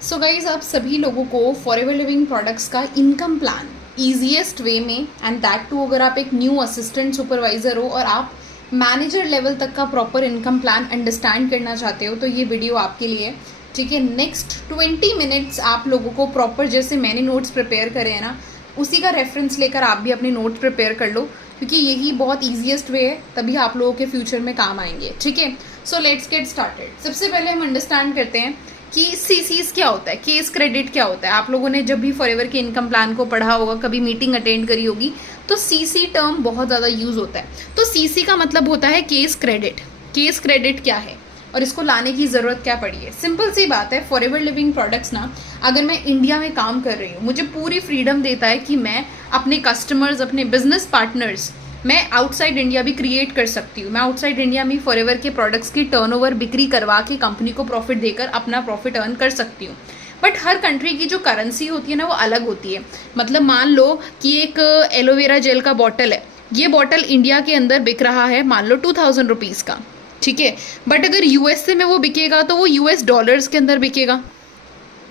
So guys आप सभी लोगों को फॉरएवर लिविंग प्रोडक्ट्स का इनकम प्लान ईजीएस्ट वे में एंड दैट टू अगर आप एक न्यू असिस्टेंट सुपरवाइज़र हो और आप मैनेजर लेवल तक का प्रॉपर इनकम प्लान अंडरस्टैंड करना चाहते हो तो ये वीडियो आपके लिए। ठीक है, नेक्स्ट 20 मिनट्स आप लोगों को प्रॉपर जैसे मैंने नोट्स प्रिपेयर करे हैं ना उसी का रेफरेंस लेकर आप भी अपने नोट प्रिपेयर कर लो, क्योंकि यही बहुत ईजीएस्ट वे है, तभी आप लोगों के फ्यूचर में काम आएंगे। ठीक है, सो लेट्स गेट स्टार्टेड। सबसे पहले हम अंडरस्टैंड करते हैं कि सीसीज क्या होता है, केस क्रेडिट क्या होता है। आप लोगों ने जब भी फॉरएवर के इनकम प्लान को पढ़ा होगा, कभी मीटिंग अटेंड करी होगी, तो सीसी टर्म बहुत ज़्यादा यूज होता है। तो सीसी का मतलब होता है केस क्रेडिट। केस क्रेडिट क्या है और इसको लाने की ज़रूरत क्या पड़ी है? सिंपल सी बात है, फॉरएवर लिविंग प्रोडक्ट्स ना, अगर मैं इंडिया में काम कर रही हूँ, मुझे पूरी फ्रीडम देता है कि मैं अपने कस्टमर्स, अपने बिजनेस पार्टनर्स मैं आउटसाइड इंडिया भी क्रिएट कर सकती हूँ। मैं आउटसाइड इंडिया में फॉरएवर के प्रोडक्ट्स की टर्नओवर बिक्री करवा के कंपनी को प्रॉफिट देकर अपना प्रॉफिट अर्न कर सकती हूँ। बट हर कंट्री की जो करेंसी होती है ना वो अलग होती है। मतलब मान लो कि एक एलोवेरा जेल का बॉटल है, ये बॉटल इंडिया के अंदर बिक रहा है मान लो 2000 रुपीज़ का, ठीक है। बट अगर यूएसए में वो बिकेगा तो वो यूएस डॉलर्स के अंदर बिकेगा,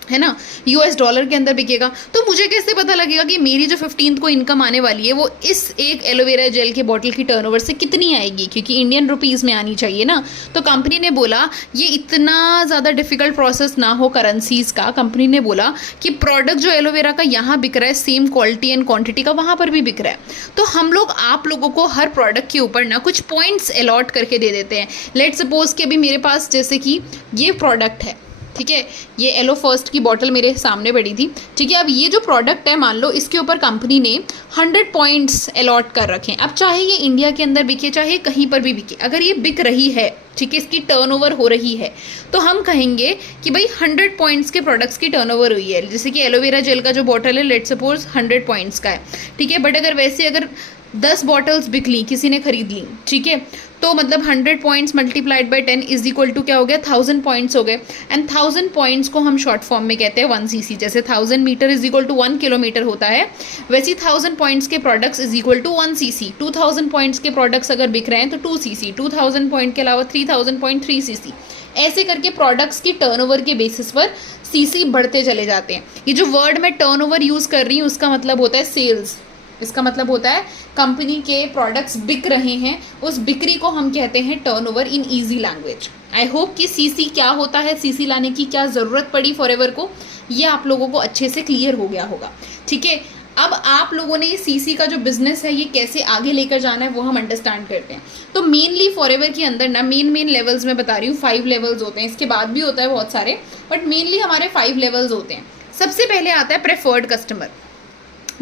है ना, यूएस डॉलर के अंदर बिकेगा। तो मुझे कैसे पता लगेगा कि मेरी जो 15th को इनकम आने वाली है वो इस एक एलोवेरा जेल के बॉटल की टर्नओवर से कितनी आएगी, क्योंकि इंडियन रुपीज़ में आनी चाहिए ना। तो कंपनी ने बोला ये इतना ज़्यादा डिफिकल्ट प्रोसेस ना हो करेंसीज़ का। कंपनी ने बोला कि प्रोडक्ट जो एलोवेरा का यहाँ बिक रहा है सेम क्वालिटी एंड क्वान्टिटी का वहाँ पर भी बिक रहा है। तो हम लोग आप लोगों को हर प्रोडक्ट के ऊपर ना कुछ पॉइंट्स अलॉट करके दे देते हैं। लेट सपोज कि अभी मेरे पास जैसे कि ये प्रोडक्ट है, ठीक है, ये एलो फर्स्ट की बॉटल मेरे सामने पड़ी थी, ठीक है। अब ये जो प्रोडक्ट है मान लो इसके ऊपर कंपनी ने 100 पॉइंट्स अलॉट कर रखे हैं। अब चाहे ये इंडिया के अंदर बिके चाहे कहीं पर भी बिके, अगर ये बिक रही है, ठीक है, इसकी टर्नओवर हो रही है, तो हम कहेंगे कि भाई 100 पॉइंट्स के प्रोडक्ट्स की टर्नओवर हुई है। जैसे कि एलोवेरा जेल का जो बॉटल है लेट सपोज 100 पॉइंट्स का है, ठीक है। बट अगर वैसे अगर 10 बॉटल्स बिक ली, किसी ने खरीद ली, ठीक है, तो मतलब 100 points multiplied by 10 is equal to क्या हो गया, 1000 पॉइंट्स हो गए। एंड 1000 पॉइंट्स को हम शॉर्ट फॉर्म में कहते हैं 1 सीसी। जैसे 1000 metre is equal to 1 kilometre होता है, वैसे 1000 पॉइंट्स के products is equal to 1 CC. 2000 points के प्रोडक्ट्स अगर बिक रहे हैं तो 2 सीसी, 2000 पॉइंट के अलावा 3000 पॉइंट 3 सीसी। ऐसे करके प्रोडक्ट्स की टर्नओवर के बेसिस पर सीसी बढ़ते चले जाते हैं। ये जो वर्ड मैं टर्नओवर यूज़ कर रही हूँ उसका मतलब होता है सेल्स। इसका मतलब होता है कंपनी के प्रोडक्ट्स बिक रहे हैं, उस बिक्री को हम कहते हैं turnover in easy language. I hope कि सीसी क्या होता है, सीसी लाने की क्या ज़रूरत पड़ी फॉरएवर को, ये आप लोगों को अच्छे से क्लियर हो गया होगा। ठीक है, अब आप लोगों ने ये सीसी का जो बिजनेस है ये कैसे आगे लेकर जाना है वो हम अंडरस्टैंड करते हैं। तो मेनली फॉरएवर के अंदर ना मेन लेवल्स में बता रही हूँ, 5 लेवल्स होते हैं, इसके बाद भी होता है बहुत सारे, बट मेनली हमारे 5 लेवल्स होते हैं। सबसे पहले आता है प्रेफर्ड कस्टमर।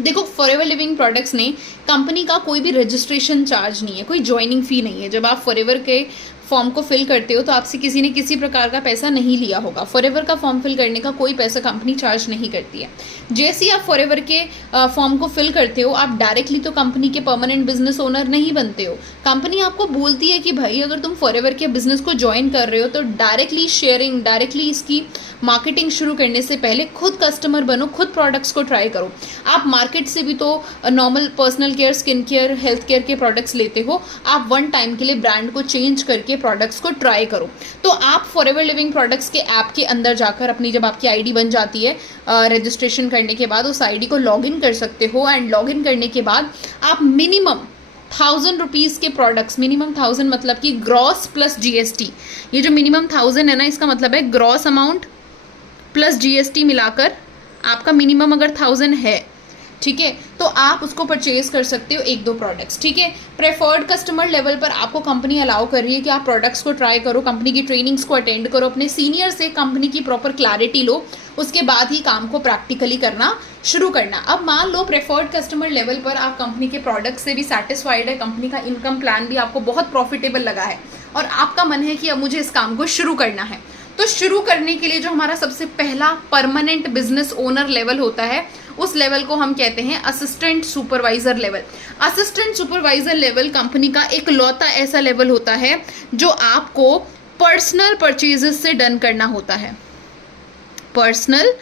देखो, फॉरएवर लिविंग प्रोडक्ट्स ने कंपनी का कोई भी रजिस्ट्रेशन चार्ज नहीं है, कोई ज्वाइनिंग फ़ी नहीं है। जब आप फॉरएवर के फॉर्म को फिल करते हो तो आपसे किसी ने किसी प्रकार का पैसा नहीं लिया होगा। फॉरएवर का फॉर्म फिल करने का कोई पैसा कंपनी चार्ज नहीं करती है। जैसे ही आप फॉरएवर के फॉर्म को फिल करते हो आप डायरेक्टली तो कंपनी के परमानेंट बिजनेस ओनर नहीं बनते हो। कंपनी आपको बोलती है कि भाई अगर तुम फॉरएवर के बिजनेस को ज्वाइन कर रहे हो तो डायरेक्टली शेयरिंग, डायरेक्टली इसकी मार्केटिंग शुरू करने से पहले खुद कस्टमर बनो, खुद प्रोडक्ट्स को ट्राई करो। आप मार्केट से भी तो normal personal care, skin care, health care के प्रोडक्ट्स लेते हो, आप 1 टाइम के लिए ब्रांड को चेंज करके प्रोडक्ट्स को ट्राई करो। तो आप फॉरएवर लिविंग प्रोडक्ट्स के ऐप के अंदर जाकर अपनी जब आपकी आईडी बन जाती है रजिस्ट्रेशन करने के बाद उस आईडी को लॉगिन कर सकते हो। एंड लॉगिन करने के बाद आप मिनिमम 1000 रुपीज़ के प्रोडक्ट्स, मिनिमम 1000 मतलब कि ग्रॉस प्लस जीएसटी, ये जो मिनिमम 1000 है ना इसका मतलब है ग्रॉस अमाउंट प्लस जीएसटी मिलाकर आपका मिनिमम अगर 1000 है, ठीक है, तो आप उसको परचेज कर सकते हो 1-2 प्रोडक्ट्स। ठीक है, प्रेफर्ड कस्टमर लेवल पर आपको कंपनी अलाउ कर रही है कि आप प्रोडक्ट्स को ट्राई करो, कंपनी की ट्रेनिंग्स को अटेंड करो, अपने सीनियर से कंपनी की प्रॉपर क्लैरिटी लो, उसके बाद ही काम को प्रैक्टिकली करना शुरू करना। अब मान लो प्रेफर्ड कस्टमर लेवल पर आप कंपनी के प्रोडक्ट से भी सेटिस्फाइड है, कंपनी का इनकम प्लान भी आपको बहुत प्रॉफिटेबल लगा है और आपका मन है कि अब मुझे इस काम को शुरू करना है। तो शुरू करने के लिए जो हमारा सबसे पहला परमानेंट बिजनेस ओनर लेवल होता है उस लेवल को हम कहते हैं assistant supervisor level. Assistant supervisor level company का एक लौता ऐसा लेवल होता है जो आपको पर्सनल परचेजेस से डन करना होता है। पर्सनल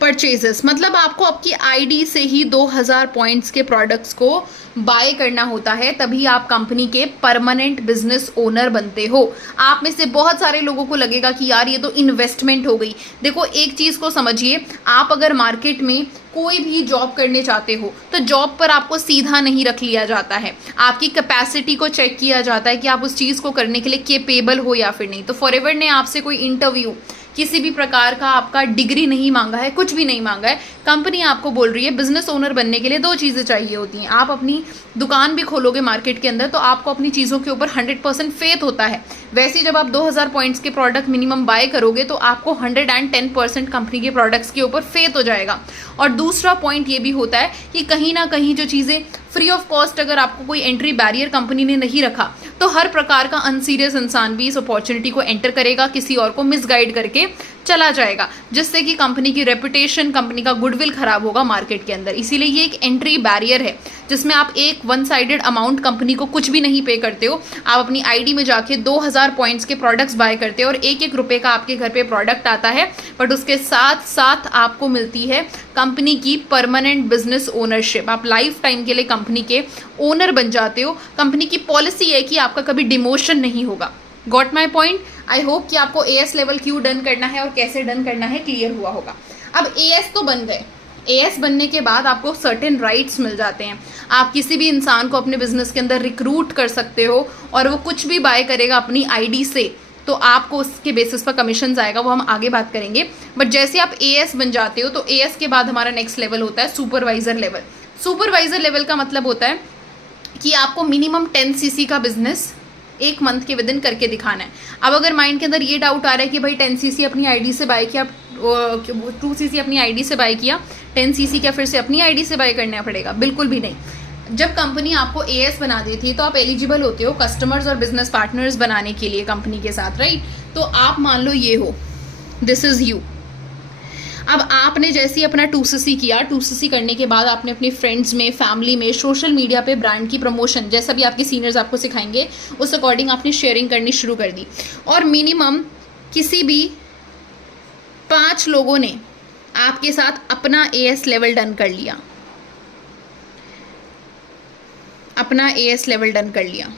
परचेजेस मतलब आपको आपकी आईडी से ही 2000 पॉइंट्स के प्रोडक्ट्स को बाय करना होता है, तभी आप कंपनी के परमानेंट बिजनेस ओनर बनते हो। आप में से बहुत सारे लोगों को लगेगा कि यार ये तो इन्वेस्टमेंट हो गई। देखो एक चीज को समझिए, आप अगर मार्केट में कोई भी जॉब करने चाहते हो तो जॉब पर आपको सीधा नहीं रख लिया जाता है, आपकी कैपेसिटी को चेक किया जाता है कि आप उस चीज को करने के लिए केपेबल हो या फिर नहीं। तो फॉरएवर ने आपसे कोई इंटरव्यू, किसी भी प्रकार का आपका डिग्री नहीं मांगा है, कुछ भी नहीं मांगा है। कंपनी आपको बोल रही है बिजनेस ओनर बनने के लिए 2 चीज़ें चाहिए होती हैं। आप अपनी दुकान भी खोलोगे मार्केट के अंदर तो आपको अपनी चीज़ों के ऊपर 100% फेथ होता है। वैसे जब आप 2000 पॉइंट्स के प्रोडक्ट मिनिमम बाय करोगे तो आपको 110% कंपनी के प्रोडक्ट्स के ऊपर फेथ हो जाएगा। और दूसरा पॉइंट ये भी होता है कि कहीं ना कहीं जो चीज़ें फ्री ऑफ कॉस्ट, अगर आपको कोई एंट्री बैरियर कंपनी ने नहीं रखा तो हर प्रकार का अनसीरियस इंसान भी इस अपॉर्चुनिटी को एंटर करेगा, किसी और को मिसगाइड करके चला जाएगा, जिससे कि कंपनी की रेपुटेशन, कंपनी का गुडविल खराब होगा मार्केट के अंदर। इसीलिए ये एक एंट्री बैरियर है जिसमें आप एक वन साइडेड अमाउंट कंपनी को कुछ भी नहीं पे करते हो। आप अपनी आईडी में जाके 2000 पॉइंट्स के प्रोडक्ट्स बाय करते हो और 1-1 रुपए का आपके घर पे प्रोडक्ट आता है, बट उसके साथ साथ आपको मिलती है कंपनी की परमानेंट बिजनेस ओनरशिप। आप लाइफ टाइम के लिए कंपनी के ओनर बन जाते हो। कंपनी की पॉलिसी है कि आपका कभी डिमोशन नहीं होगा। Got my point? I hope कि आपको एएस लेवल क्यों डन करना है और कैसे डन करना है क्लियर हुआ होगा। अब एएस तो बन गए, एएस बनने के बाद आपको सर्टेन राइट्स मिल जाते हैं। आप किसी भी इंसान को अपने बिजनेस के अंदर रिक्रूट कर सकते हो और वो कुछ भी बाय करेगा अपनी आईडी से तो आपको उसके बेसिस पर कमीशन आएगा, वो हम आगे बात करेंगे। बट जैसे आप एएस बन जाते हो तो एएस के बाद हमारा नेक्स्ट लेवल होता है सुपरवाइजर लेवल। सुपरवाइजर लेवल का मतलब होता है कि आपको मिनिमम 10 सीसी का बिजनेस 1 मंथ के विदिन करके दिखाना है। अब अगर माइंड के अंदर ये डाउट आ रहा है कि भाई 10 सीसी अपनी आईडी से बाय किया, 2 सीसी अपनी आईडी से बाय किया, 10 सीसी क्या फिर से अपनी आईडी से बाय करना पड़ेगा? बिल्कुल भी नहीं। जब कंपनी आपको एएस बना देती है तो आप एलिजिबल होते हो कस्टमर्स और बिजनेस पार्टनर्स बनाने के लिए कंपनी के साथ, राइट? तो आप मान लो ये हो, दिस इज यू। अब आपने जैसे ही अपना 2cc किया, 2cc करने के बाद आपने अपने फ्रेंड्स में, फैमिली में, सोशल मीडिया पे ब्रांड की प्रमोशन, जैसा भी आपके सीनियर्स आपको सिखाएंगे उस अकॉर्डिंग आपने शेयरिंग करनी शुरू कर दी। और मिनिमम किसी भी 5 लोगों ने आपके साथ अपना एएस लेवल डन कर लिया, अपना एएस लेवल डन कर लिया।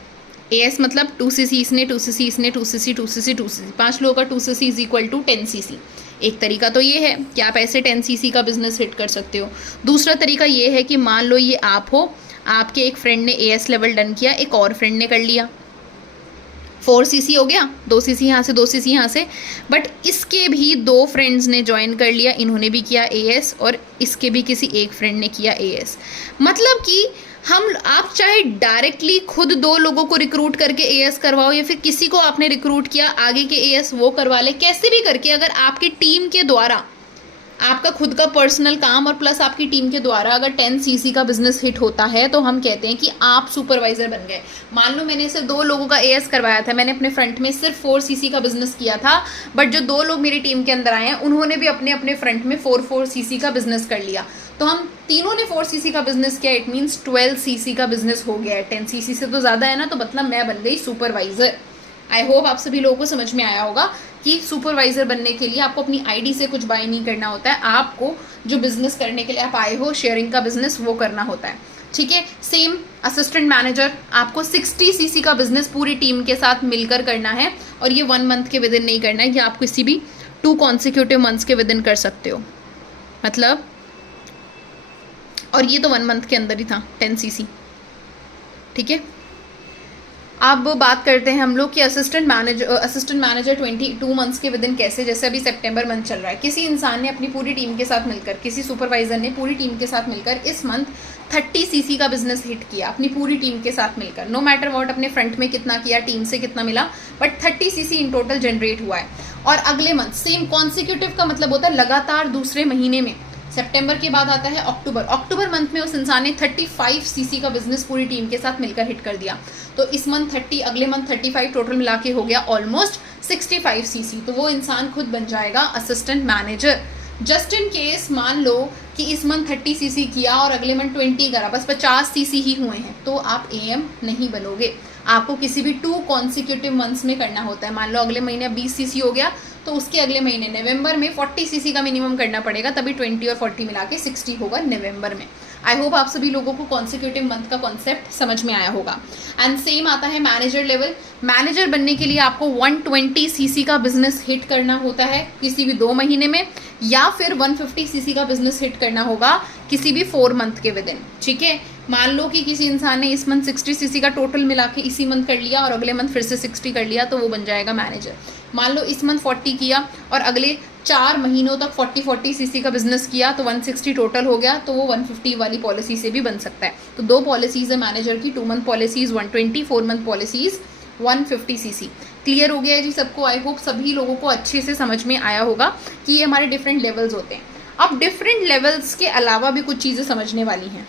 एएस मतलब 2cc इसने, 2cc इसने, 2cc 2cc 2cc, 5 लोगों का 2cc is equal to 10 cc। एक तरीका तो ये है कि आप ऐसे 10 cc का बिजनेस हिट कर सकते हो। दूसरा तरीका ये है कि मान लो ये आप हो, आपके एक फ्रेंड ने एएस लेवल डन किया, एक और फ्रेंड ने कर लिया, 4 cc हो गया, 2 cc यहाँ से, 2 cc यहाँ से। बट इसके भी 2 फ्रेंड्स ने ज्वाइन कर लिया, इन्होंने भी किया एएस और इसके भी किसी एक फ्रेंड ने किया एएस। मतलब कि आप चाहे डायरेक्टली खुद 2 लोगों को रिक्रूट करके एएस करवाओ या फिर किसी को आपने रिक्रूट किया आगे के एएस वो करवा ले, कैसे भी करके अगर आपकी टीम के द्वारा, आपका खुद का पर्सनल काम और प्लस आपकी टीम के द्वारा अगर 10 cc का बिजनेस हिट होता है तो हम कहते हैं कि आप सुपरवाइजर बन गए। मान लो मैंने सिर्फ 2 लोगों का एएस करवाया था, मैंने अपने फ्रंट में सिर्फ 4 cc का बिजनेस किया था, बट जो 2 लोग मेरी टीम के अंदर आए हैं उन्होंने भी अपने अपने फ्रंट में 4 cc का बिजनेस कर लिया। तो हम तीनों ने 4 cc का बिजनेस किया, इट मीन्स 12 cc का बिजनेस हो गया है। 10 cc से तो ज़्यादा है ना, तो मतलब मैं बन गई सुपरवाइजर। आई होप आप सभी लोगों को समझ में आया होगा कि सुपरवाइजर बनने के लिए आपको अपनी आईडी से कुछ बाय नहीं करना होता है, आपको जो बिजनेस करने के लिए आप आए हो, शेयरिंग का बिजनेस, वो करना होता है। ठीक है। सेम असिस्टेंट मैनेजर, आपको 60 cc का बिजनेस पूरी टीम के साथ मिलकर करना है और ये 1 मंथ के विदिन नहीं करना है, ये आप किसी भी 2 कॉन्सिक्यूटिव मंथ्स के विदिन कर सकते हो। मतलब, और ये तो 1 मंथ के अंदर ही था 10 cc। ठीक है। अब बात करते हैं हम लोग कि असिस्टेंट मैनेजर 22 मंथ्स के विदिन कैसे, जैसे अभी सितंबर मंथ चल रहा है, किसी इंसान ने अपनी पूरी टीम के साथ मिलकर, किसी सुपरवाइजर ने पूरी टीम के साथ मिलकर इस मंथ 30 cc का बिजनेस हिट किया अपनी पूरी टीम के साथ मिलकर। नो मैटर व्हाट अपने फ्रंट में कितना किया, टीम से कितना मिला, but 30 cc in total generate हुआ है। और अगले मंथ सेम कॉन्सिक्यूटिव का मतलब होता है लगातार दूसरे महीने में, सितंबर के बाद आता है अक्टूबर मंथ में उस इंसान ने 35 cc का बिजनेस पूरी टीम के साथ मिलकर हिट कर दिया। तो इस मंथ 30, अगले मंथ 35, टोटल मिला के हो गया ऑलमोस्ट 65 cc। तो वो इंसान खुद बन जाएगा assistant manager. Just in case मान लो कि इस मंथ 30 cc किया और अगले मंथ 20 करा, बस 50 cc ही हुए हैं, तो आप एएम नहीं बनोगे। आपको किसी भी 2 कॉन्सिक्यूटिव मंथ्स में करना होता है। मान लो अगले महीने 20 cc हो गया तो उसके अगले महीने नवंबर में 40 सीसी का मिनिमम करना पड़ेगा, तभी 20 और 40 मिला के 60 होगा नवंबर में। आई होप आप सभी लोगों को कॉन्सिक्यूटिव मंथ का कॉन्सेप्ट समझ में आया होगा। एंड सेम आता है मैनेजर लेवल। मैनेजर बनने के लिए आपको 120 सीसी का बिजनेस हिट करना होता है किसी भी 2 महीने में, या फिर 150 सीसी का बिजनेस हिट करना होगा किसी भी 4 मंथ के विद इन। ठीक है, मान लो कि किसी इंसान ने इस मंथ 60 सीसी का टोटल मिला के इसी मंथ कर लिया और अगले मंथ फिर से 60 कर लिया, तो वो बन जाएगा मैनेजर। मान लो इस मंथ 40 किया और अगले 4 महीनों तक 40 सीसी का बिजनेस किया, तो 160 टोटल हो गया, तो वो 150 वाली पॉलिसी से भी बन सकता है। तो 2 पॉलिसीज है मैनेजर की, 2 month policies 120, 4 month policies 150 CC. Clear हो गया है जी सबको? आई होप सभी लोगों को अच्छे से समझ में आया होगा कि ये हमारे डिफरेंट लेवल्स होते हैं। अब डिफरेंट लेवल्स के अलावा भी कुछ चीज़ें समझने वाली हैं।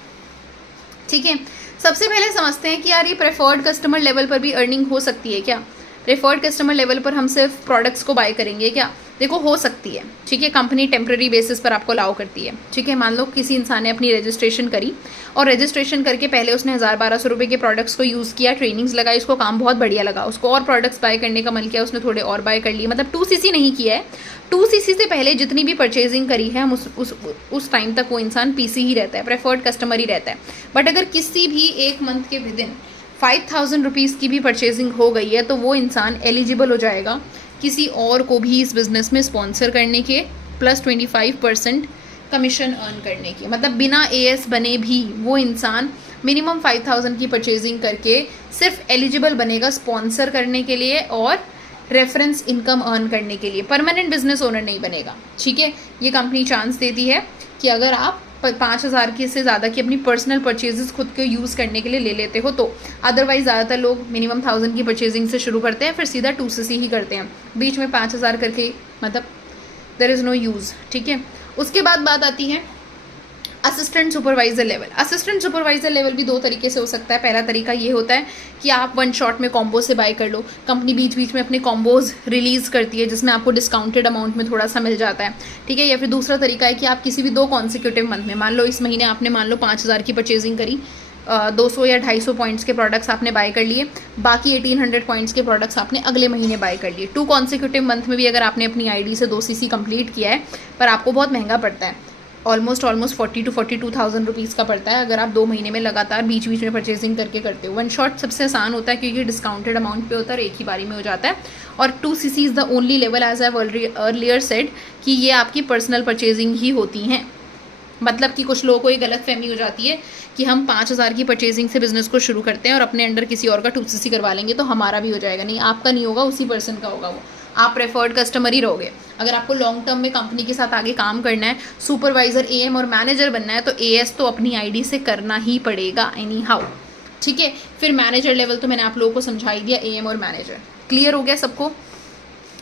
ठीक है, सबसे पहले समझते हैं कि यार ये प्रेफर्ड कस्टमर लेवल पर भी अर्निंग हो सकती है क्या? प्रेफर्ड कस्टमर लेवल पर हम सिर्फ प्रोडक्ट्स को बाय करेंगे क्या? देखो, हो सकती है। ठीक है, कंपनी टेम्प्रेरी बेसिस पर आपको अलाउ करती है। ठीक है, मान लो किसी इंसान ने अपनी रजिस्ट्रेशन करी और रजिस्ट्रेशन करके पहले उसने 1000-1200 रुपये के प्रोडक्ट्स को यूज़ किया, ट्रेनिंग्स लगाई, उसको काम बहुत बढ़िया लगा, उसको और प्रोडक्ट्स बाय करने का मन किया, उसने थोड़े और बाय कर लिए। मतलब 2 सीसी नहीं किया है, 2 सीसी से पहले जितनी भी परचेजिंग करी है हम उस टाइम तक वो इंसान पीसी ही रहता है, प्रेफर्ड कस्टमर ही रहता है। बट अगर किसी भी 1 मंथ के विद इन 5000 रुपीज़ की भी परचेजिंग हो गई है, तो वो इंसान एलिजिबल हो जाएगा किसी और को भी इस बिज़नेस में स्पॉन्सर करने के, प्लस 25% कमीशन अर्न करने की। मतलब बिना एएस बने भी वो इंसान मिनिमम 5000 की परचेजिंग करके सिर्फ एलिजिबल बनेगा स्पॉन्सर करने के लिए और रेफरेंस इनकम अर्न करने के लिए। परमानेंट बिजनेस ओनर नहीं बनेगा। ठीक है, ये कंपनी चांस देती है कि अगर आप 5000 की से ज़्यादा की अपनी पर्सनल परचेजेस खुद के यूज़ करने के लिए ले लेते हो तो। अदरवाइज ज़्यादातर लोग मिनिमम 1000 की परचेजिंग से शुरू करते हैं, फिर सीधा 2 सीसी ही करते हैं, बीच में 5000 करके मतलब देयर इज़ नो यूज़। ठीक है, उसके बाद बात आती है assistant supervisor level. Assistant supervisor level भी 2 तरीके से हो सकता है। पहला तरीका ये होता है कि आप 1 शॉट में कॉम्बो से बाय कर लो। कंपनी बीच बीच में अपने कॉम्बोज रिलीज़ करती है जिसमें आपको डिस्काउंटेड अमाउंट में थोड़ा सा मिल जाता है। ठीक है, या फिर दूसरा तरीका है कि आप किसी भी 2 कॉन्सिक्यूटिव मंथ में, मान लो इस महीने आपने 5000 की परचेजिंग करी, 200 या 250 पॉइंट्स के प्रोडक्ट्स आपने बाय कर लिए, बाकी 1800 पॉइंट्स के प्रोडक्ट्स आपने अगले महीने बाय कर लिए। 2 कॉन्सिक्यूटिव मंथ में भी अगर आपने अपनी आईडी से 2 सीसी कंप्लीट किया है, पर आपको बहुत महंगा पड़ता है, ऑलमोस्ट 40 to 42,000 रुपीज़ का पड़ता है अगर आप 2 महीने में लगातार बीच बीच में परचेजिंग करके करते हो। 1 शॉट सबसे आसान होता है क्योंकि डिस्काउंटेड अमाउंट पे होता है और एक ही बारी में हो जाता है। और 2 CC is the only level, as I earlier said, कि ये आपकी पर्सनल परचेजिंग ही होती हैं। मतलब कि कुछ लोगों को ये गलत फहमी हो जाती है कि हम 5000 की परचेजिंग से बिजनेस को शुरू करते हैं और अपने अंडर किसी और का 2 सीसी करवा लेंगे तो हमारा भी हो जाएगा। नहीं, आपका नहीं होगा, उसी पर्सन का होगा, वो आप प्रेफर्ड कस्टमर ही रहोगे। अगर आपको लॉन्ग टर्म में कंपनी के साथ आगे काम करना है, सुपरवाइजर, एएम और मैनेजर बनना है, तो एएस तो अपनी आईडी से करना ही पड़ेगा एनी हाउ। ठीक है, फिर मैनेजर लेवल तो मैंने आप लोगों को समझा ही दिया, एएम और मैनेजर। क्लियर हो गया सबको?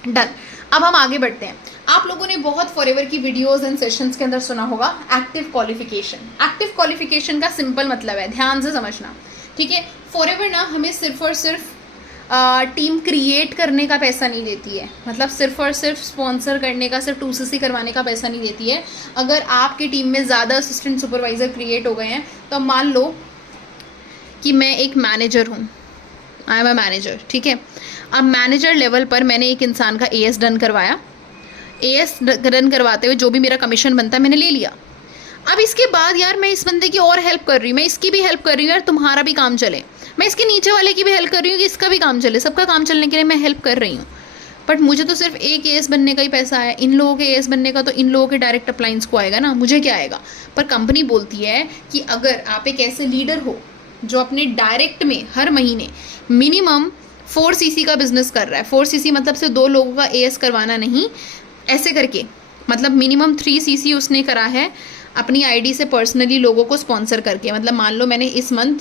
डन। अब हम आगे बढ़ते हैं। आप लोगों ने बहुत फॉरएवर की वीडियोस एंड सेशंस के अंदर सुना होगा एक्टिव क्वालिफिकेशन। एक्टिव क्वालिफिकेशन का सिंपल मतलब है, ध्यान से समझना। ठीक है, फॉरएवर ना हमें सिर्फ और सिर्फ टीम क्रिएट करने का पैसा नहीं देती है, मतलब सिर्फ और सिर्फ स्पॉन्सर करने का, सिर्फ 2 सीसी करवाने का पैसा नहीं देती है। अगर आपकी टीम में ज़्यादा असिस्टेंट सुपरवाइज़र क्रिएट हो गए हैं, तो मान लो कि मैं एक मैनेजर हूँ, आई एम अ मैनेजर। ठीक है, अब मैनेजर लेवल पर मैंने एक इंसान का एएस डन करवाया, एएस रन करवाते हुए जो भी मेरा कमीशन बनता है मैंने ले लिया। अब इसके बाद यार मैं इस बंदे की और हेल्प कर रही हूँ, मैं इसकी भी हेल्प कर रही हूँ, यार तुम्हारा भी काम चले, मैं इसके नीचे वाले की भी हेल्प कर रही हूँ कि इसका भी काम चले, सबका काम चलने के लिए मैं हेल्प कर रही हूँ। बट मुझे तो सिर्फ एक एएस बनने का ही पैसा आया, इन लोगों के एएस बनने का तो इन लोगों के डायरेक्ट अप्लायंस को आएगा ना, मुझे क्या आएगा। पर कंपनी बोलती है कि अगर आप एक ऐसे लीडर हो जो अपने डायरेक्ट में हर महीने मिनिमम 4 सीसी का बिजनेस कर रहा है, 4 सीसी मतलब सिर्फ 2 लोगों का एएस करवाना नहीं, ऐसे करके मतलब मिनिमम 3 सीसी उसने करा है अपनी आईडी से पर्सनली लोगों को स्पॉन्सर करके। मतलब मान लो मैंने इस मंथ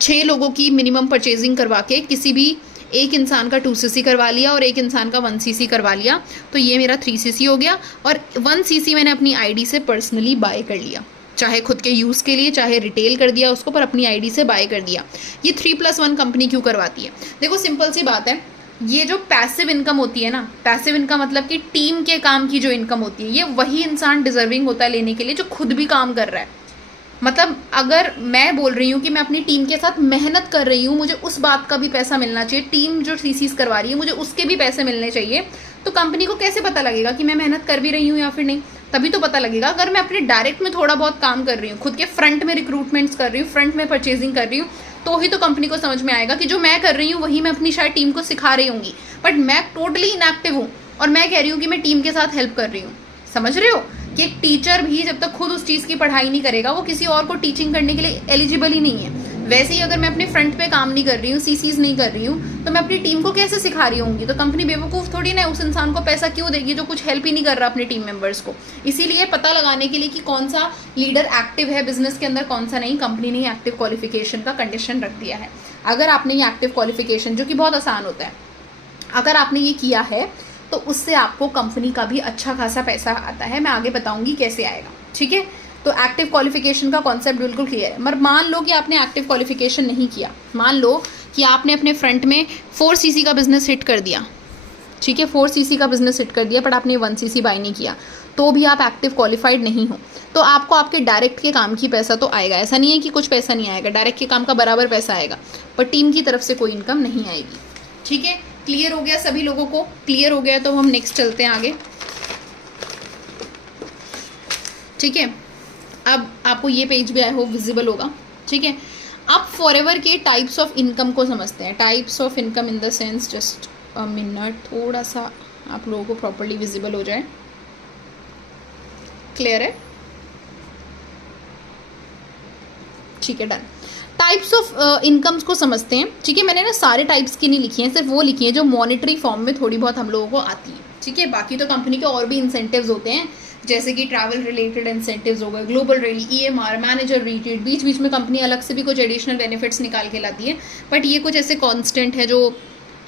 6 लोगों की मिनिमम परचेजिंग करवा के किसी भी एक इंसान का 2 सीसी करवा लिया और एक इंसान का 1 सीसी करवा लिया, तो ये मेरा 3 सीसी हो गया। और 1 सीसी मैंने अपनी आईडी से पर्सनली बाय कर लिया, चाहे खुद के यूज़ के लिए, चाहे रिटेल कर दिया उसको, पर अपनी आईडी से बाय कर दिया। ये 3+1 कंपनी क्यों करवाती है? देखो सिंपल सी बात है, ये जो पैसिव इनकम होती है ना, पैसिव इनकम मतलब कि टीम के काम की जो इनकम होती है, ये वही इंसान डिजर्विंग होता है लेने के लिए जो खुद भी काम कर रहा है। मतलब अगर मैं बोल रही हूँ कि मैं अपनी टीम के साथ मेहनत कर रही हूँ, मुझे उस बात का भी पैसा मिलना चाहिए, टीम जो सीसीज करवा रही है मुझे उसके भी पैसे मिलने चाहिए, तो कंपनी को कैसे पता लगेगा कि मैं मेहनत कर भी रही हूँ या फिर नहीं? तभी तो पता लगेगा अगर मैं अपने डायरेक्ट में थोड़ा बहुत काम कर रही हूँ, खुद के फ्रंट में रिक्रूटमेंट्स कर रही हूँ, फ्रंट में परचेजिंग कर रही हूँ, तो ही तो कंपनी को समझ में आएगा कि जो मैं कर रही हूँ वही मैं अपनी शायद टीम को सिखा रही होंगी, बट मैं टोटली इनएक्टिव हूँ और मैं कह रही हूँ कि मैं टीम के साथ हेल्प कर रही हूँ। समझ रहे हो कि एक टीचर भी जब तक खुद उस चीज़ की पढ़ाई नहीं करेगा वो किसी और को टीचिंग करने के लिए एलिजिबल ही नहीं है। वैसे ही अगर मैं अपने फ्रंट पे काम नहीं कर रही हूँ, सीसीज नहीं कर रही हूँ, तो मैं अपनी टीम को कैसे सिखा रही होंगी? तो कंपनी बेवकूफ़ थोड़ी ना उस इंसान को पैसा क्यों देगी जो कुछ हेल्प ही नहीं कर रहा अपने टीम मेंबर्स को। इसीलिए पता लगाने के लिए कि कौन सा लीडर एक्टिव है बिजनेस के अंदर, कौन सा नहीं, कंपनी ने एक्टिव क्वालिफिकेशन का कंडीशन रख दिया है। अगर आपने ये एक्टिव क्वालिफिकेशन, जो कि बहुत आसान होता है, अगर आपने ये किया है तो उससे आपको कंपनी का भी अच्छा खासा पैसा आता है। मैं आगे बताऊंगी कैसे आएगा, ठीक है? तो एक्टिव क्वालिफिकेशन का कॉन्सेप्ट बिल्कुल क्लियर है। मगर मान लो कि आपने एक्टिव क्वालिफिकेशन नहीं किया, मान लो कि आपने अपने फ्रंट में 4 सीसी का बिजनेस हिट कर दिया, ठीक है, 4 सीसी का बिजनेस हिट कर दिया, बट आपने 1 सीसी बाय नहीं किया, तो भी आप एक्टिव क्वालिफाइड नहीं हो, तो आपको आपके डायरेक्ट के काम की पैसा तो आएगा। ऐसा नहीं है कि कुछ पैसा नहीं आएगा, डायरेक्ट के काम का बराबर पैसा आएगा, पर टीम की तरफ से कोई इनकम नहीं आएगी। ठीक है, क्लियर हो गया सभी लोगों को? क्लियर हो गया तो हम नेक्स्ट चलते हैं आगे। ठीक है, अब आपको ये पेज भी आई होप विजिबल होगा। ठीक है, अब फॉरएवर के टाइप्स ऑफ इनकम को समझते हैं। Types of income in the sense, just a minute, थोड़ा सा आप लोगों को प्रॉपर्ली विजिबल हो जाए। क्लियर है? ठीक है, डन। टाइप्स ऑफ इनकम्स को समझते हैं। ठीक है, मैंने ना सारे टाइप्स की नहीं लिखी हैं, सिर्फ वो लिखी है जो मॉनेटरी फॉर्म में थोड़ी बहुत हम लोगों को आती है। ठीक है, बाकी तो कंपनी के और भी इंसेंटिव्स होते हैं, जैसे कि ट्रैवल रिलेटेड इंसेंटिव्स हो गए, global rally, EMR, manager retreat, बीच बीच में कंपनी अलग से भी कुछ एडिशनल बेनिफिट्स निकाल के लाती है, बट ये कुछ ऐसे कांस्टेंट है जो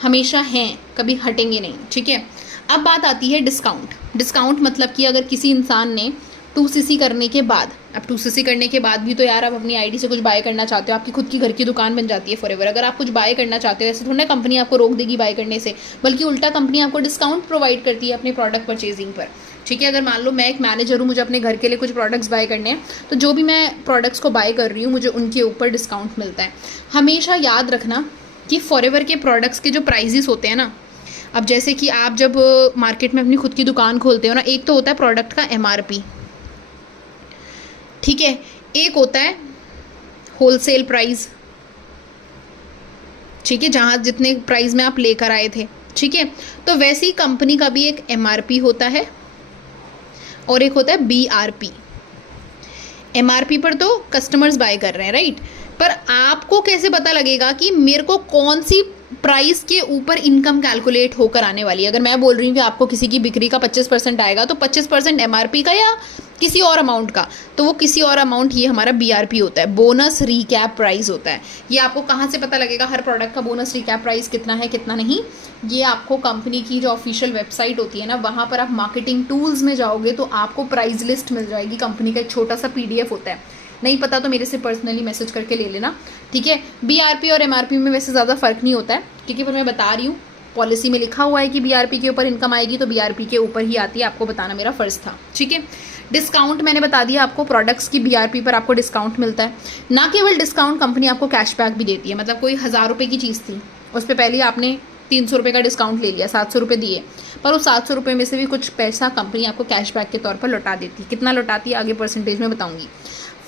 हमेशा हैं, कभी हटेंगे नहीं। ठीक है, अब बात आती है डिस्काउंट। डिस्काउंट मतलब कि अगर किसी इंसान ने 2cc करने के बाद, अब 2cc करने के बाद भी तो यार आप अपनी आईडी से कुछ बाय करना चाहते हो, आपकी खुद की घर की दुकान बन जाती है फॉरएवर। अगर आप कुछ बाय करना चाहते हो, ऐसे थोड़ा ना कंपनी आपको रोक देगी बाय करने से, बल्कि उल्टा कंपनी आपको डिस्काउंट प्रोवाइड करती है अपने प्रोडक्ट परचेजिंग पर। ठीक है, अगर मान लो मैं एक मैनेजर हूँ, मुझे अपने घर के लिए कुछ प्रोडक्ट्स बाय करने हैं, तो जो भी मैं प्रोडक्ट्स को बाय कर रही हूँ मुझे उनके ऊपर डिस्काउंट मिलता है। हमेशा याद रखना कि फॉरएवर के प्रोडक्ट्स के जो प्राइजेस होते हैं ना, अब जैसे कि आप जब मार्केट में अपनी खुद की दुकान खोलते हो ना, एक तो होता है प्रोडक्ट का MRP, ठीक है, एक होता है होलसेल प्राइस, ठीक है, जहाँ जितने प्राइस में आप लेकर आए थे। ठीक है, तो वैसे ही कंपनी का भी एक MRP होता है और एक होता है BRP। MRP पर तो कस्टमर्स बाय कर रहे हैं, राइट, पर आपको कैसे पता लगेगा कि मेरे को कौन सी प्राइस के ऊपर इनकम कैलकुलेट होकर आने वाली है? अगर मैं बोल रही हूँ कि आपको किसी की बिक्री का 25% आएगा, तो 25% MRP का या किसी और अमाउंट का, तो वो किसी और अमाउंट ये हमारा BRP होता है, बोनस रिकैप प्राइस होता है। ये आपको कहाँ से पता लगेगा हर प्रोडक्ट का बोनस रिकैप प्राइस कितना है कितना नहीं? ये आपको कंपनी की जो ऑफिशियल वेबसाइट होती है ना, वहाँ पर आप मार्केटिंग टूल्स में जाओगे तो आपको प्राइस लिस्ट मिल जाएगी। कंपनी का एक छोटा सा PDF होता है, नहीं पता तो मेरे से पर्सनली मैसेज करके ले लेना। ठीक है, BRP और MRP में वैसे ज़्यादा फर्क नहीं होता है, ठीक है, पर मैं बता रही हूँ पॉलिसी में लिखा हुआ है कि BRP के ऊपर इनकम आएगी तो BRP के ऊपर ही आती है, आपको बताना मेरा फ़र्ज़ था। ठीक है, डिस्काउंट मैंने बता दिया आपको, प्रोडक्ट्स की BRP पर आपको डिस्काउंट मिलता है। ना केवल डिस्काउंट, कंपनी आपको कैशबैक भी देती है। मतलब कोई 1000 रुपये की चीज़ थी, उस पर पहले आपने 300 रुपये का डिस्काउंट ले लिया, 700 रुपये दिए, पर उस 700 रुपये में से भी कुछ पैसा कंपनी आपको कैशबैक के तौर पर लौटा देती है। कितना लौटाती है आगे परसेंटेज में बताऊंगी।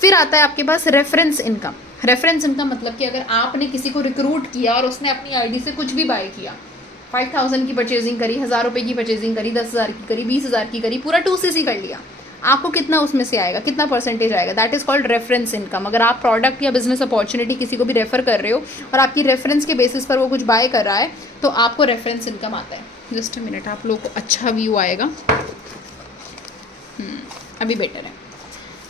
फिर आता है आपके पास रेफरेंस इनकम। रेफरेंस इनकम मतलब कि अगर आपने किसी को रिक्रूट किया और उसने अपनी आईडी से कुछ भी बाय किया, 5000 की परचेजिंग करी, 1000 रुपये की परचेजिंग करी, 10,000 की करी, 20,000 की करी, पूरा 2cc कर लिया, आपको कितना उसमें से आएगा, कितना परसेंटेज आएगा? That is called reference income. अगर आप प्रोडक्ट या बिजनेस अपॉर्चुनिटी किसी को भी रेफर कर रहे हो और आपकी रेफरेंस के बेसिस पर वो कुछ बाय कर रहा है, तो आपको रेफरेंस इनकम आता है। जस्ट अ मिनट, आप लोगों को अच्छा व्यू आएगा, अभी बेटर है।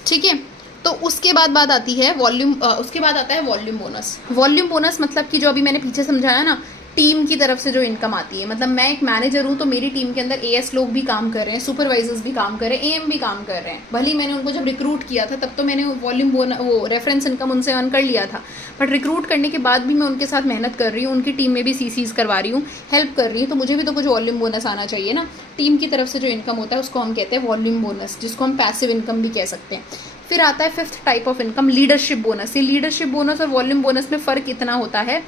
ठीक है, तो उसके बाद बात आती है वॉल्यूम, उसके बाद आता है वॉल्यूम बोनस। वॉल्यूम बोनस मतलब कि जो अभी मैंने पीछे समझाया ना, टीम की तरफ से जो इनकम आती है। मतलब मैं एक मैनेजर हूँ तो मेरी टीम के अंदर AS लोग भी काम कर रहे हैं, सुपरवाइजर्स भी काम कर रहे हैं, AM भी काम कर रहे हैं। भले मैंने उनको जब रिक्रूट किया था तब तो मैंने वॉल्यूम वो रेफरेंस इनकम उनसे अर्न कर लिया था, बट रिक्रूट करने के बाद भी मैं उनके साथ मेहनत कर रही हूँ, उनकी टीम में भी CCs करवा रही हूँ, हेल्प कर रही हूँ, तो मुझे भी तो कुछ वॉल्यूम बोनस आना चाहिए ना। टीम की तरफ से जो इनकम होता है उसको हम कहते हैं वॉल्यूम बोनस, जिसको हम पैसिव इनकम भी कह सकते हैं। फिर आता है 5th type of income, leadership bonus. ये लीडरशिप बोनस और वॉल्यूम बोनस में फ़र्क इतना होता है,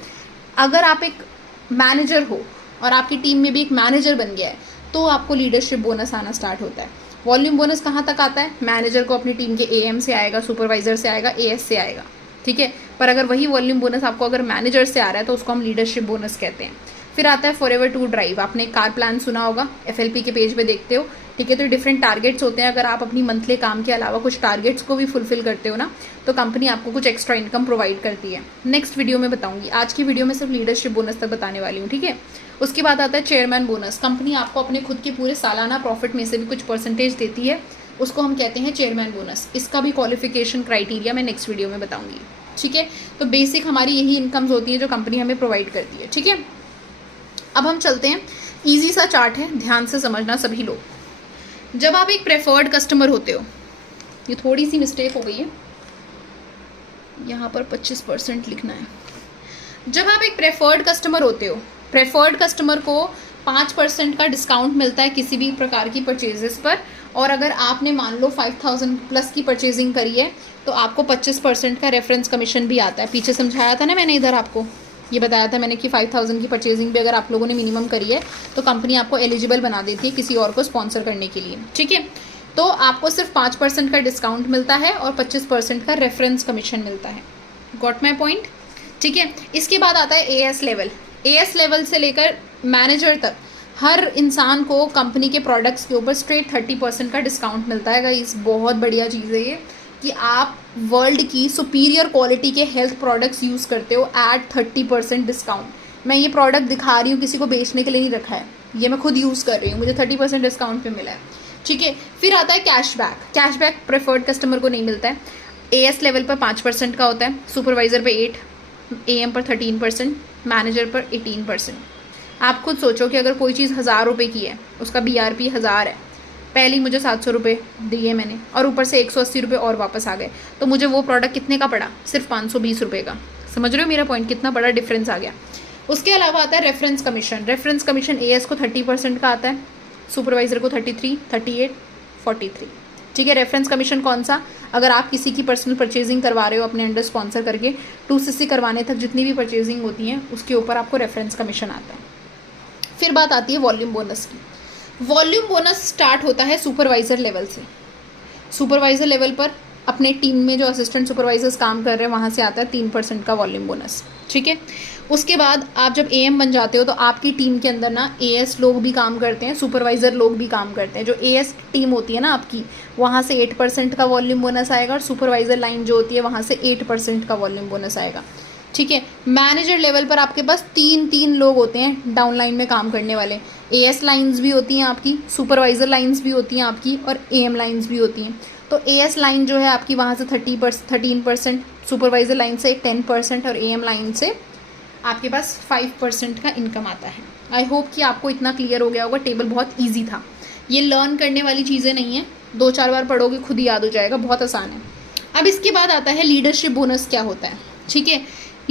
अगर आप एक मैनेजर हो और आपकी टीम में भी एक मैनेजर बन गया है, तो आपको लीडरशिप बोनस आना स्टार्ट होता है। वॉल्यूम बोनस कहाँ तक आता है? मैनेजर को अपनी टीम के एएम से आएगा, सुपरवाइजर से आएगा, एएस से आएगा, ठीक है। पर अगर वही वॉल्यूम बोनस आपको अगर मैनेजर से आ रहा है तो उसको हम लीडरशिप बोनस कहते हैं। फिर आता है फॉरएवर टू ड्राइव। आपने कार प्लान सुना होगा, एफएलपी के पेज पे देखते हो, ठीक है। तो डिफरेंट टारगेट्स होते हैं। अगर आप अपनी मंथली काम के अलावा कुछ टारगेट्स को भी फुलफिल करते हो ना, तो कंपनी आपको कुछ एक्स्ट्रा इनकम प्रोवाइड करती है। नेक्स्ट वीडियो में बताऊंगी, आज की वीडियो में सिर्फ लीडरशिप बोनस तक बताने वाली हूँ, ठीक है। उसके बाद आता है चेयरमैन बोनस। कंपनी आपको अपने खुद के पूरे सालाना प्रॉफिट में से भी कुछ परसेंटेज देती है, उसको हम कहते हैं चेयरमैन बोनस। इसका भी क्वालिफिकेशन क्राइटेरिया मैं नेक्स्ट वीडियो में बताऊंगी, ठीक है। तो बेसिक हमारी यही इनकम्स होती है जो कंपनी हमें प्रोवाइड करती है, ठीक है। अब हम चलते हैं, ईजी सा चार्ट है, ध्यान से समझना सभी लोग। जब आप एक प्रेफर्ड कस्टमर होते हो, ये थोड़ी सी मिस्टेक हो गई है, यहाँ पर 25% लिखना है। जब आप एक प्रेफर्ड कस्टमर होते हो, प्रेफर्ड कस्टमर को 5% का डिस्काउंट मिलता है किसी भी प्रकार की परचेजेस पर। और अगर आपने मान लो 5000 प्लस की परचेजिंग करी है तो आपको 25% का रेफरेंस कमीशन भी आता है। पीछे समझाया था ना मैंने, इधर आपको ये बताया था मैंने कि 5000 की परचेजिंग भी अगर आप लोगों ने मिनिमम करी है तो कंपनी आपको एलिजिबल बना देती है किसी और को स्पॉन्सर करने के लिए, ठीक है। तो आपको सिर्फ 5% का डिस्काउंट मिलता है और 25% का रेफरेंस कमीशन मिलता है। गॉट माई पॉइंट, ठीक है। इसके बाद आता है एएस लेवल। एएस लेवल से लेकर मैनेजर तक हर इंसान को कंपनी के प्रोडक्ट्स के ऊपर स्ट्रेट 30% का डिस्काउंट मिलता है। गाइस बहुत बढ़िया चीज़ है ये कि आप वर्ल्ड की सुपीरियर क्वालिटी के हेल्थ प्रोडक्ट्स यूज़ करते हो एट 30% डिस्काउंट। मैं ये प्रोडक्ट दिखा रही हूँ, किसी को बेचने के लिए नहीं रखा है, ये मैं खुद यूज़ कर रही हूँ, मुझे 30% डिस्काउंट पे मिला है, ठीक है। फिर आता है कैशबैक। कैशबैक प्रेफर्ड कस्टमर को नहीं मिलता है। एएस लेवल पर 5% का होता है, सुपरवाइज़र पे 8, एएम पर 13%, मैनेजर पर 18%। आप खुद सोचो कि अगर कोई चीज़ 1000 रुपये की है, उसका बीआरपी 1000 है, पहले ही मुझे 700 रुपये दिए मैंने और ऊपर से 180 रुपये और वापस आ गए, तो मुझे वो प्रोडक्ट कितने का पड़ा? सिर्फ 520 रुपये का। समझ रहे हो मेरा पॉइंट, कितना बड़ा डिफरेंस आ गया। उसके अलावा आता है reference commission. Reference commission as को 30% का आता है, सुपरवाइज़र को 33, 38, 43, ठीक है। रेफरेंस कमीशन कौन सा? अगर आप किसी की पर्सनल परचेजिंग करवा रहे हो अपने अंडर स्पॉन्सर करके, 2cc करवाने तक जितनी भी परचेजिंग होती हैं उसके ऊपर आपको रेफरेंस कमीशन आता है। फिर बात आती है वॉल्यूम बोनस की। वॉल्यूम बोनस स्टार्ट होता है सुपरवाइज़र लेवल से। सुपरवाइज़र लेवल पर अपने टीम में जो असिस्टेंट सुपरवाइजर्स काम कर रहे हैं वहाँ से आता है 3% का वॉल्यूम बोनस, ठीक है। उसके बाद आप जब एएम बन जाते हो तो आपकी टीम के अंदर ना एएस लोग भी काम करते हैं, सुपरवाइज़र लोग भी काम करते हैं। जो एएस टीम होती है ना आपकी, वहाँ से 8% का वॉल्यूम बोनस आएगा और सुपरवाइज़र लाइन जो होती है वहाँ से 8% का वॉल्यूम बोनस आएगा, ठीक है। मैनेजर लेवल पर आपके पास 3 लोग होते हैं डाउन लाइन में काम करने वाले। एएस लाइंस भी होती हैं आपकी, सुपरवाइज़र लाइंस भी होती हैं आपकी और एएम लाइंस भी होती हैं। तो एएस लाइन जो है आपकी वहाँ से 13%, सुपरवाइज़र लाइन से 10% और एएम लाइन से आपके पास 5% का इनकम आता है। आई होप कि आपको इतना क्लियर हो गया होगा। टेबल बहुत ईजी था, ये लर्न करने वाली चीज़ें नहीं हैं, 2-4 बार पढ़ोगे खुद ही याद हो जाएगा, बहुत आसान है। अब इसके बाद आता है लीडरशिप बोनस क्या होता है, ठीक है।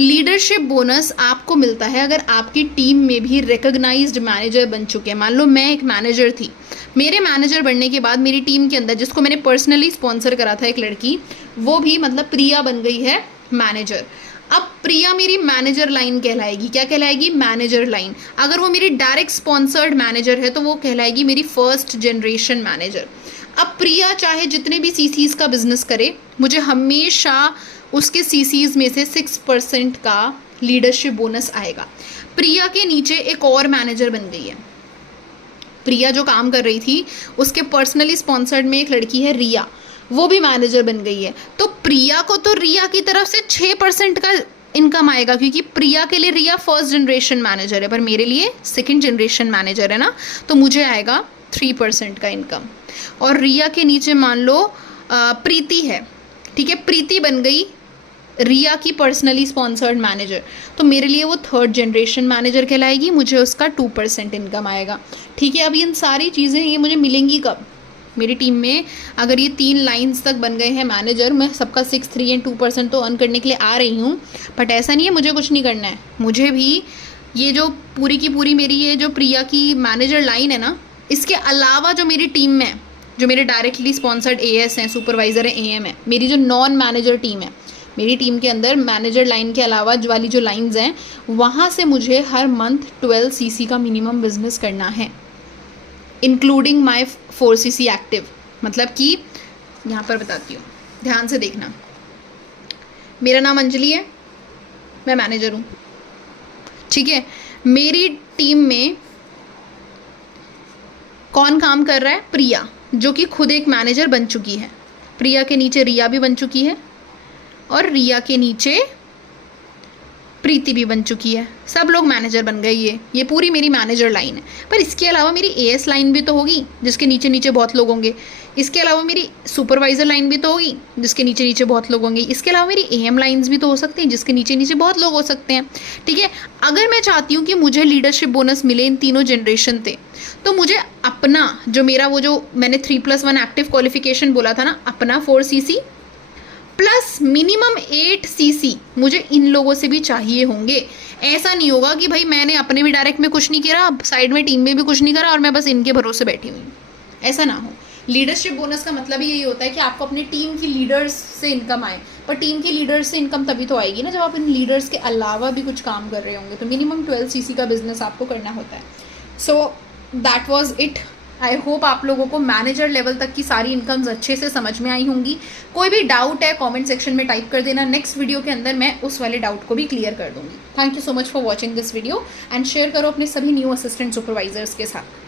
लीडरशिप बोनस आपको मिलता है अगर आपकी टीम में भी रिकॉग्नाइज्ड मैनेजर बन चुके हैं। मान लो मैं एक मैनेजर थी, मेरे मैनेजर बनने के बाद मेरी टीम के अंदर जिसको मैंने पर्सनली स्पॉन्सर करा था, एक लड़की, वो भी मतलब प्रिया बन गई है मैनेजर। अब प्रिया मेरी मैनेजर लाइन कहलाएगी। क्या कहलाएगी? Manager line. अगर वो मेरी डायरेक्ट स्पॉन्सर्ड मैनेजर है तो वो कहलाएगी मेरी फर्स्ट जनरेशन मैनेजर। अब प्रिया चाहे जितने भी सीसीज का बिजनेस करे, मुझे हमेशा उसके सीसीज में से 6% का लीडरशिप बोनस आएगा। प्रिया के नीचे एक और मैनेजर बन गई है। प्रिया जो काम कर रही थी उसके पर्सनली स्पॉन्सर्ड में एक लड़की है रिया, वो भी मैनेजर बन गई है। तो प्रिया को तो रिया की तरफ से 6% का इनकम आएगा, क्योंकि प्रिया के लिए रिया फर्स्ट जनरेशन मैनेजर है पर मेरे लिए सेकंड जनरेशन मैनेजर है ना, तो मुझे आएगा 3% का इनकम। और रिया के नीचे मान लो प्रीति है, ठीक है, प्रीति बन गई रिया की पर्सनली स्पॉन्सर्ड मैनेजर, तो मेरे लिए वो थर्ड जनरेशन मैनेजर कहलाएगी, मुझे उसका 2% इनकम आएगा, ठीक है। अब इन सारी चीज़ें ये मुझे मिलेंगी कब? मेरी टीम में अगर ये 3 लाइंस तक बन गए हैं मैनेजर, मैं सबका 6, 3 एंड 2% तो अर्न करने के लिए आ रही हूँ, बट ऐसा नहीं है मुझे कुछ नहीं करना है। मुझे भी ये जो पूरी की पूरी मेरी ये जो प्रिया की मैनेजर लाइन है ना, इसके अलावा जो मेरी टीम में जो मेरे डायरेक्टली स्पॉन्सर्ड एएस हैं, सुपरवाइज़र हैं, एएम है, मेरी जो नॉन मैनेजर टीम है, मेरी टीम के अंदर मैनेजर लाइन के अलावा वाली जो लाइंस हैं वहाँ से मुझे हर मंथ 12 सीसी का मिनिमम बिजनेस करना है। Including my 4cc active. मतलब कि यहाँ पर बताती हूँ, ध्यान से देखना। मेरा नाम अंजलि है, मैं मैनेजर हूँ, ठीक है। मेरी टीम में कौन काम कर रहा है? प्रिया, जो कि खुद एक मैनेजर बन चुकी है। प्रिया के नीचे रिया भी बन चुकी है और रिया के नीचे प्रीति भी बन चुकी है। सब लोग मैनेजर बन गए। ये पूरी मेरी मैनेजर लाइन है। पर इसके अलावा मेरी एएस लाइन भी तो होगी, जिसके नीचे नीचे बहुत लोग होंगे। इसके अलावा मेरी सुपरवाइजर लाइन भी तो होगी, जिसके नीचे नीचे बहुत लोग होंगे। इसके अलावा मेरी एएम लाइन्स भी तो हो सकती हैं, जिसके नीचे नीचे बहुत लोग हो सकते हैं, ठीक है। अगर मैं चाहती हूँ कि मुझे लीडरशिप बोनस मिले इन तीनों जनरेशन से, तो मुझे अपना जो मेरा वो जो मैंने 3+1 एक्टिव क्वालिफिकेशन बोला था ना, अपना 4cc प्लस मिनिमम 8cc मुझे इन लोगों से भी चाहिए होंगे। ऐसा नहीं होगा कि भाई मैंने अपने भी डायरेक्ट में कुछ नहीं करा, साइड में टीम में भी कुछ नहीं करा और मैं बस इनके भरोसे बैठी हुई हूँ। ऐसा ना हो। लीडरशिप बोनस का मतलब ही यही होता है कि आपको अपने टीम की लीडर्स से इनकम आए। पर टीम की लीडर्स से इनकम तभी तो आएगी ना जब आप इन लीडर्स के अलावा भी कुछ काम कर रहे होंगे। तो मिनिमम 12cc का बिजनेस आपको करना होता है। So that was it. I hope आप लोगों को मैनेजर लेवल तक की सारी इनकम्स अच्छे से समझ में आई होंगी। कोई भी डाउट है कमेंट सेक्शन में टाइप कर देना। नेक्स्ट वीडियो के अंदर मैं उस वाले डाउट को भी क्लियर कर दूंगी। Thank you so much for watching this video and share करो अपने सभी न्यू असिस्टेंट सुपरवाइजर्स के साथ।